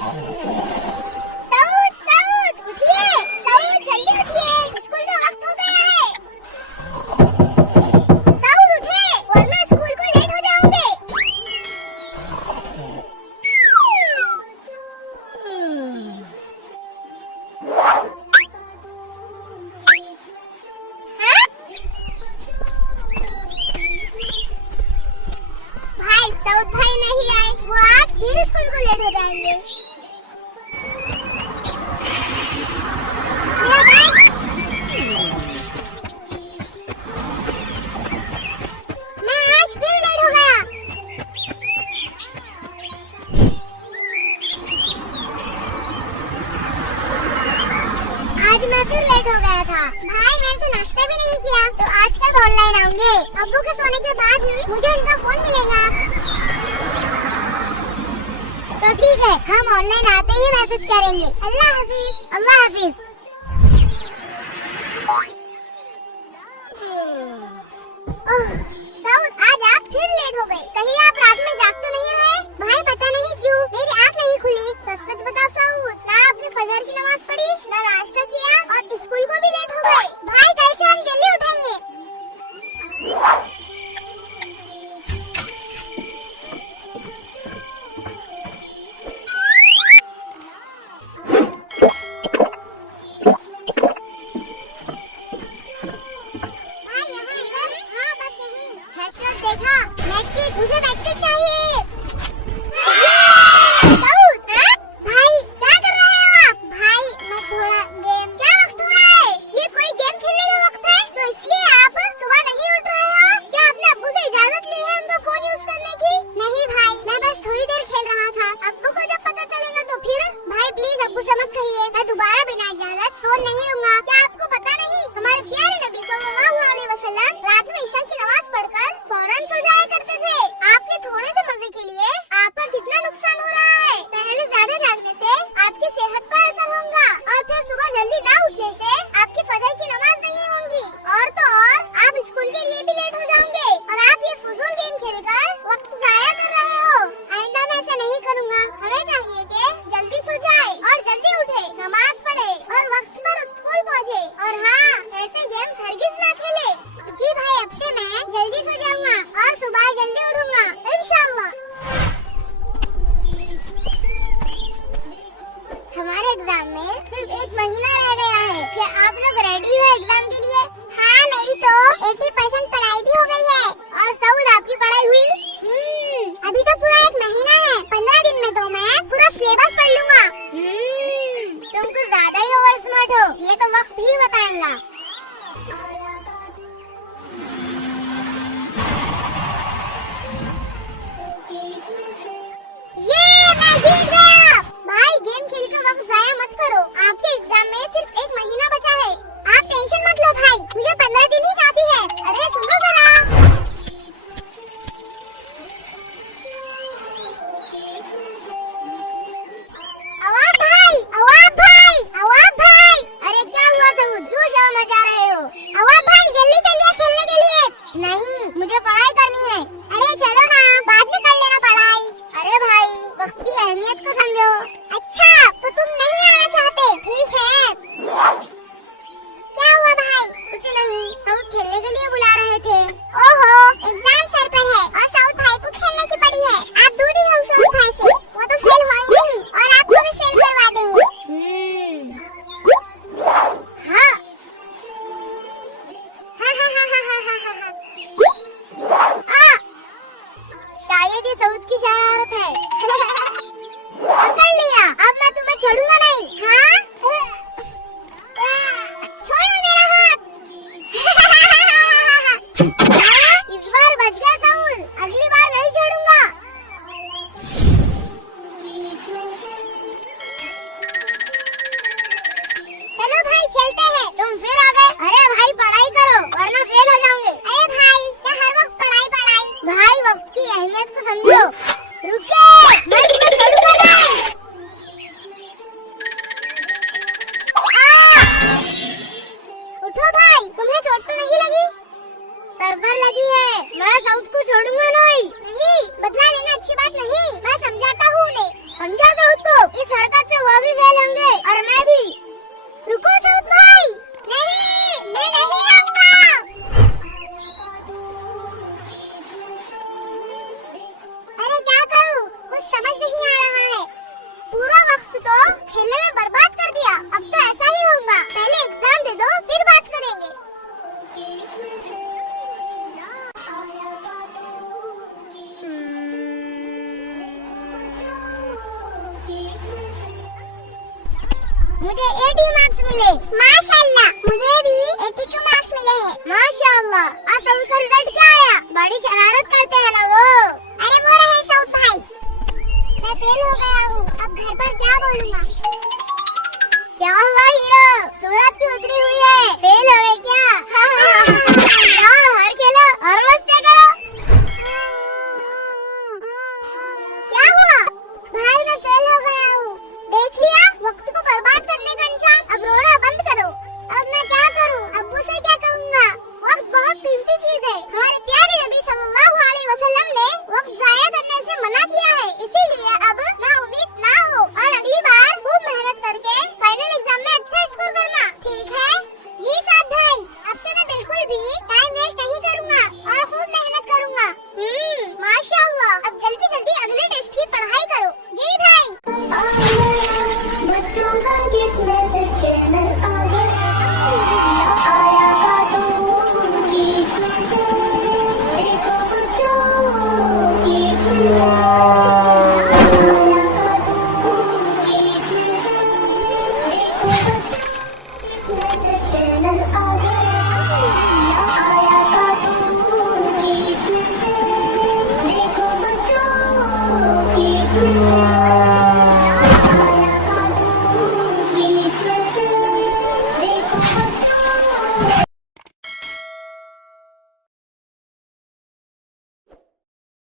सऊद, सऊद, उठिए, सऊद, जल्दी उठिए, स्कूल का वक्त हो गया है। सऊद उठे, वरना स्कूल को लेट हो जाओगे। हाँ? भाई, सऊद भाई नहीं आए, वो आज फिर स्कूल को लेट हो जाएंगे। मेरा बैग, मैं आज फिर लेट हो गया। आज मैं फिर लेट हो गया था। भाई, मैंने तो नाश्ता भी नहीं किया, तो आज कब ऑनलाइन आऊंगे? अब्बू के सोने के बाद ही मुझे उनका फोन मिलेगा। तो ठीक है, हम ऑनलाइन आते ही मैसेज करेंगे। अल्लाह हाफिज, अल्लाह हाफिज। सऊद, आज आप फिर लेट हो गए। कहीं आप रात में जाग तो नहीं रहे? भाई, पता नहीं क्यों मेरी आँख नहीं खुली। सच सच बताओ सऊद, ना आपने फजर की नमाज पढ़ी, ना नाश्ता किया, और स्कूल को भी लेट हो गए। भाई, कल से हम जल्दी उठेंगे। भाई, यहाँ इधर? हाँ, बस यहीं। हेडशॉट देखा? नेक मुझे बैकटिक चाहिए। सऊद, हाँ? भाई, क्या कर रहे हो आप? भाई, मैं थोड़ा गेम। क्या वक्त हो रहा है? ये कोई गेम खेलने का वक्त है? तो इसलिए आप सुबह नहीं उठ रहे हो? क्या आपने अब्बू से इजाजत ली है उनका फोन यूज करने की? नहीं भाई, मैं बस थोड़ी देर खेल रहा था। अब्बू को जब पता चलेगा तो फिर? भाई प्लीज अब्बू से मत कहिए, मैं दोबारा बिना इजाजत फोन नहीं लूंगा। क्या आपको पता नहीं, हमारे प्यारे नबी सल्लल्लाहु अलैहि वसल्लम रात में ईशा की नमाज पढ़कर फौरन सो जाया करते थे। आपके थोड़े से मजे के लिए आपका कितना नुकसान हो रहा है। पहले ज्यादा जागने से आपकी सेहत पर असर होगा, और फिर सुबह जल्दी ना उठने से आपकी फजर की नमाज नहीं होगी, और तो और आप स्कूल के लिए भी लेट हो जाओगे। और आप ये फजूल गेम खेलकर वक्त जाया कर रहे हो। आइंदा मैं ऐसा नहीं करूँगा। हमें चाहिए कि जल्दी सो जाए और जल्दी उठे, नमाज पढ़े और वक्त पर स्कूल पहुँचे। और हाँ, ऐसे गेम्स हरगिज ना खेले। जी भाई, अब से मैं जल्दी सो जाऊंगा और सुबह जल्दी उठूंगा इंशाअल्लाह। हमारे एग्जाम में सिर्फ 1 महीना रह गया है। क्या आप लोग रेडी हो एग्जाम के लिए? हाँ, मेरी तो 80% पढ़ाई भी हो गई है। और सऊद, आपकी पढ़ाई हुई? अभी तो पूरा 1 महीना है। 15 दिन में तो मैं पूरा सिलेबस पढ़ लूंगा। तुम कुछ ज्यादा ही ओवर स्मार्ट हो, ये तो वक्त ही बताएगा। ये मैं जीत गया। भाई, गेम खेल का वक्त जाया मत करो। आपके एग्जाम में सिर्फ 1 महीना बचा है। आप टेंशन मत लो भाई, मुझे 15 दिन ही काफी है। अरे सुनो जरा। से वो भी फेल होंगे और मैं भी। रुको सऊद भाई, नहीं मैं नहीं आऊंगा। अरे क्या करूं, कुछ समझ नहीं आ रहा है। पूरा वक्त तो खेलने में बर्बाद कर दिया, अब तो ऐसा ही होगा। पहले एग्जाम दे दो फिर बात करेंगे। मुझे 80 मार्क्स मिले। माशाल्लाह, मुझे भी 82 मार्क्स मिले हैं। माशाल्लाह। आज सऊद का रिजल्ट क्या आया? बड़ी शरारत करते हैं ना वो। अरे वो रहे सऊद भाई, मैं फेल हो गया हूँ, अब घर पर क्या बोलूँगा? क्या हुआ हीरो, सूरत की उतरी हुई है, फेल हो गए क्या? जाओ बाहर खेलो और मस्ती